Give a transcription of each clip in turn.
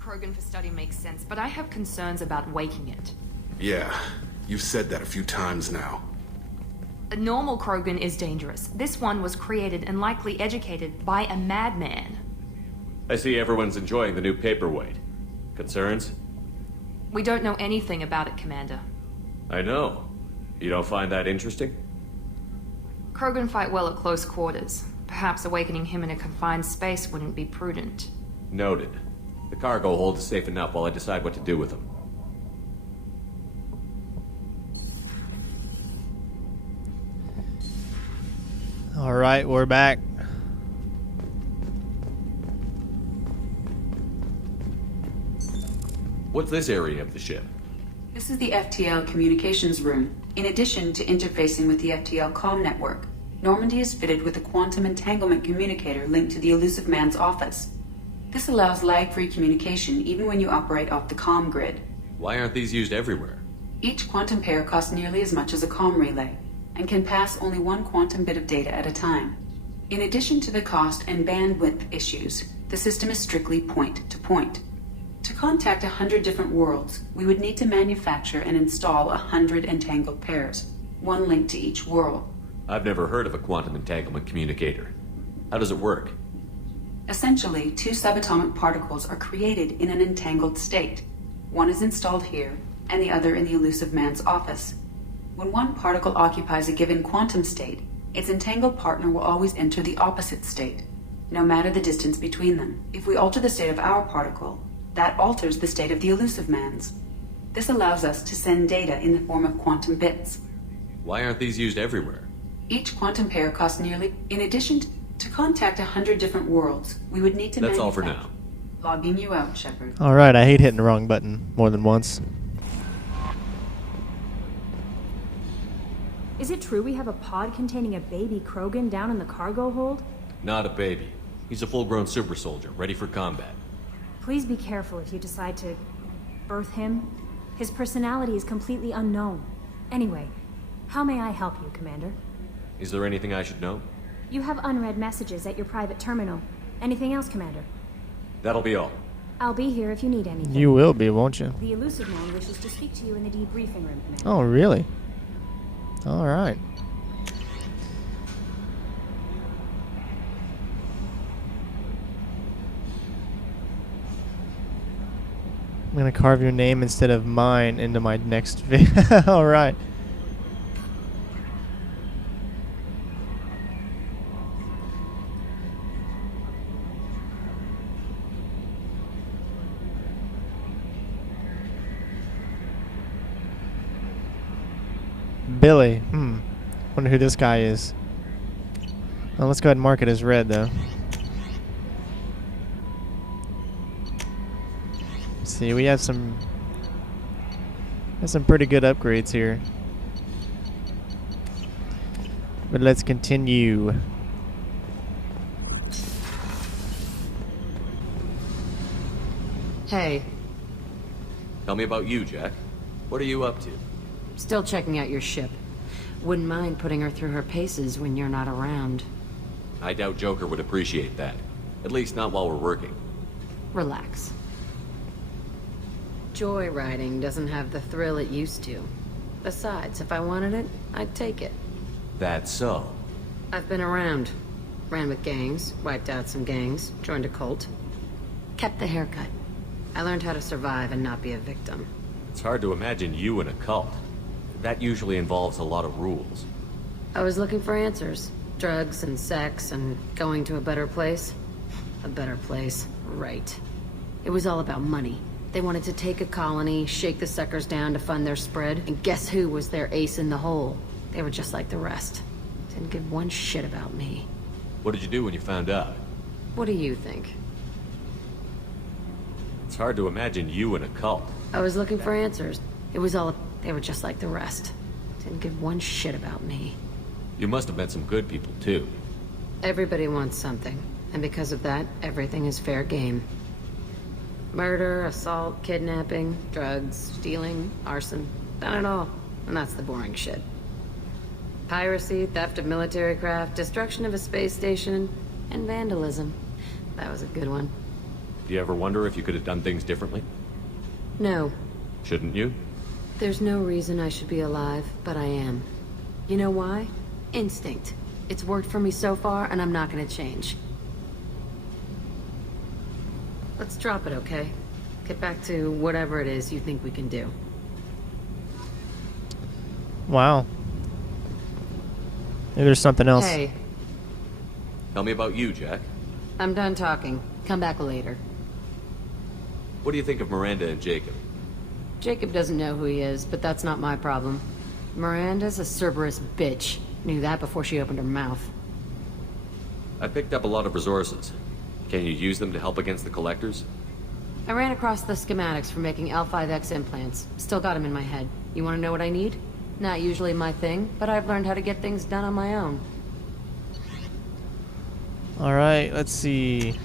Krogan for study makes sense, but I have concerns about waking it. Yeah, you've said that a few times now. A normal Krogan is dangerous. This one was created and likely educated by a madman. I see everyone's enjoying the new paperweight. Concerns? We don't know anything about it, Commander. I know. You don't find that interesting? Krogan fight well at close quarters. Perhaps awakening him in a confined space wouldn't be prudent. Noted. The cargo hold is safe enough while I decide what to do with him. Alright, we're back. What's this area of the ship? This is the FTL communications room. In addition to interfacing with the FTL comm network, Normandy is fitted with a quantum entanglement communicator linked to the Elusive Man's office. This allows lag-free communication even when you operate off the comm grid. Why aren't these used everywhere? Each quantum pair costs nearly as much as a comm relay, and can pass only one quantum bit of data at a time. In addition to the cost and bandwidth issues, the system is strictly point-to-point. To contact 100 different worlds, we would need to manufacture and install 100 entangled pairs, one link to each world. I've never heard of a quantum entanglement communicator. How does it work? Essentially, two subatomic particles are created in an entangled state. One is installed here, and the other in the Elusive Man's office. When one particle occupies a given quantum state, its entangled partner will always enter the opposite state, no matter the distance between them. If we alter the state of our particle, that alters the state of the Elusive Man's. This allows us to send data in the form of quantum bits. Why aren't these used everywhere? Each quantum pair costs nearly... In addition to contact 100 different worlds, we would need to That's all for now. Logging you out, Shepard. Alright, I hate hitting the wrong button more than once. Is it true we have a pod containing a baby Krogan down in the cargo hold? Not a baby. He's a full-grown super soldier, ready for combat. Please be careful if you decide to birth him. His personality is completely unknown. Anyway, how may I help you, Commander? Is there anything I should know? You have unread messages at your private terminal. Anything else, Commander? That'll be all. I'll be here if you need anything. You will be, won't you? The Elusive Man wishes to speak to you in the debriefing room, Commander. Oh, really? Alright. I'm gonna carve your name instead of mine into my next video. Alright. Billy. Wonder who this guy is. Well, let's go ahead and mark it as red, though. See, we have some pretty good upgrades here. But let's continue. Hey, Tell me about you, Jack. What are you up to? still checking out your ship. Wouldn't mind putting her through her paces when you're not around. I doubt Joker would appreciate that. At least not while we're working. Relax. Joyriding doesn't have the thrill it used to. Besides, if I wanted it, I'd take it. That's so. I've been around. Ran with gangs, wiped out some gangs, joined a cult. Kept the haircut. I learned how to survive and not be a victim. It's hard to imagine you in a cult. That usually involves a lot of rules. I was looking for answers. Drugs and sex and going to a better place. A better place, right. It was all about money. They wanted to take a colony, shake the suckers down to fund their spread, and guess who was their ace in the hole? They were just like the rest. Didn't give one shit about me. What did you do when you found out? What do you think? It's hard to imagine you in a cult. I was looking for answers. It was all... They were just like the rest. Didn't give one shit about me. You must have met some good people, too. Everybody wants something, and because of that, everything is fair game. Murder, assault, kidnapping, drugs, stealing, arson. Done it all. And that's the boring shit. Piracy, theft of military craft, destruction of a space station, and vandalism. That was a good one. Do you ever wonder if you could have done things differently? No. Shouldn't you? There's no reason I should be alive, but I am. You know why? Instinct. It's worked for me so far, and I'm not gonna change. Let's drop it, okay? Get back to whatever it is you think we can do. Wow. Maybe there's something else. Hey, Tell me about you, Jack. I'm done talking. Come back later. What do you think of Miranda and Jacob? Jacob doesn't know who he is, but that's not my problem. Miranda's a Cerberus bitch. Knew that before she opened her mouth. I picked up a lot of resources. Can you use them to help against the Collectors? I ran across the schematics for making L5X implants. Still got them in my head. You want to know what I need? Not usually my thing, but I've learned how to get things done on my own. Alright, let's see.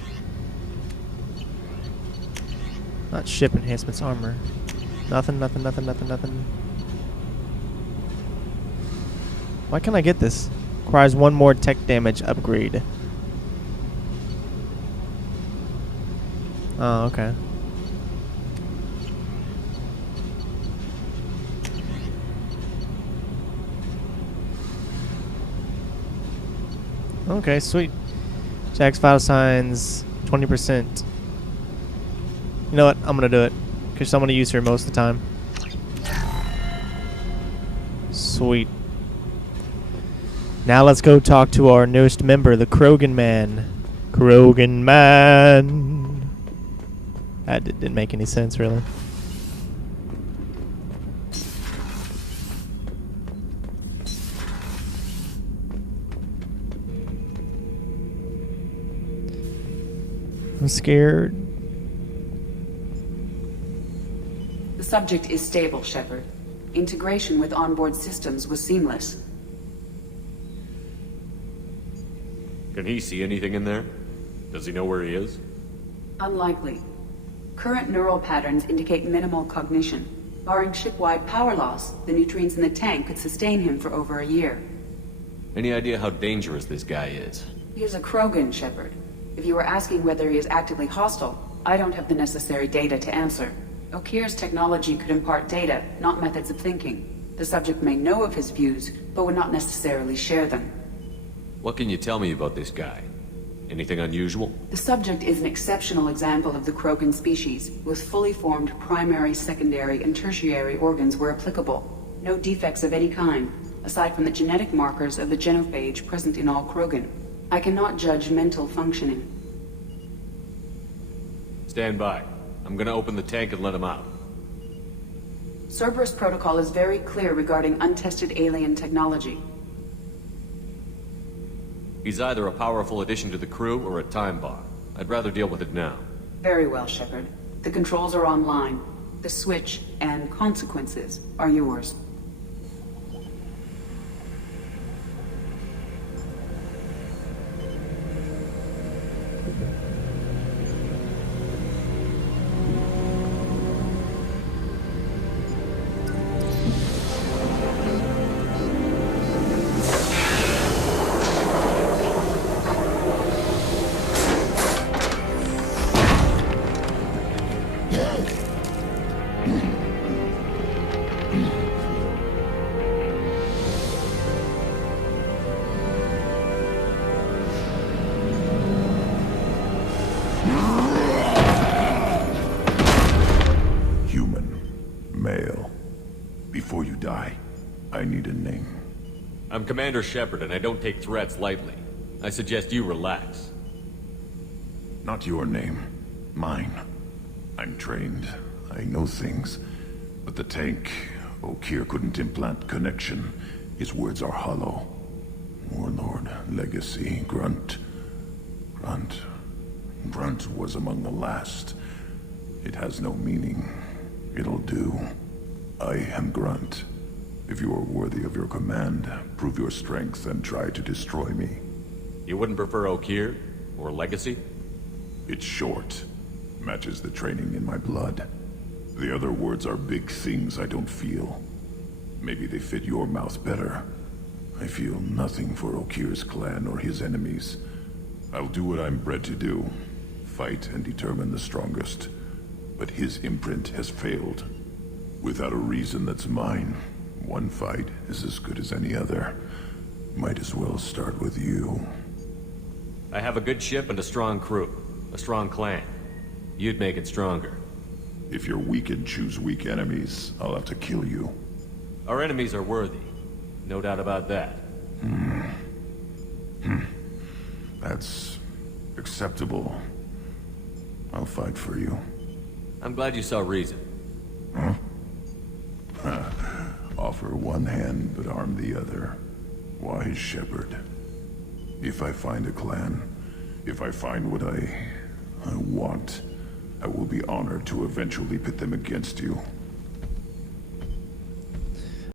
Not ship enhancements, armor. Nothing. Why can't I get this? Requires one more tech damage upgrade. Oh, okay. Okay, sweet. Jack's vital signs, 20%. You know what? I'm gonna do it. Because I'm gonna use her most of the time. Sweet. Now let's go talk to our newest member, the Krogan Man. Krogan Man. That didn't make any sense, really. I'm scared. The subject is stable, Shepard. Integration with onboard systems was seamless. Can he see anything in there? Does he know where he is? Unlikely. Current neural patterns indicate minimal cognition. Barring ship-wide power loss, the nutrients in the tank could sustain him for over a year. Any idea how dangerous this guy is? He is a Krogan, Shepard. If you were asking whether he is actively hostile, I don't have the necessary data to answer. Okeer's technology could impart data, not methods of thinking. The subject may know of his views, but would not necessarily share them. What can you tell me about this guy? Anything unusual? The subject is an exceptional example of the Krogan species, with fully formed primary, secondary, and tertiary organs where applicable. No defects of any kind, aside from the genetic markers of the genophage present in all Krogan. I cannot judge mental functioning. Stand by. I'm gonna open the tank and let him out. Cerberus protocol is very clear regarding untested alien technology. He's either a powerful addition to the crew or a time bomb. I'd rather deal with it now. Very well, Shepard. The controls are online. The switch and consequences are yours. I'm Commander Shepard, and I don't take threats lightly. I suggest you relax. Not your name. Mine. I'm trained. I know things. But the tank, Okeer couldn't implant connection. His words are hollow. Warlord, legacy, Grunt. Grunt was among the last. It has no meaning. It'll do. I am Grunt. If you are worthy of your command, prove your strength and try to destroy me. You wouldn't prefer Okeer? Or legacy? It's short. Matches the training in my blood. The other words are big things I don't feel. Maybe they fit your mouth better. I feel nothing for Okeer's clan or his enemies. I'll do what I'm bred to do. fight and determine the strongest. But his imprint has failed. Without a reason that's mine, one fight is as good as any other. Might as well start with you. I have a good ship and a strong crew. A strong clan. You'd make it stronger. If you're weak and choose weak enemies, I'll have to kill you. Our enemies are worthy. No doubt about that. That's acceptable. I'll fight for you. I'm glad you saw reason. Offer one hand, but arm the other. Wise shepherd. If I find a clan, if I find what I want, I will be honored to eventually pit them against you.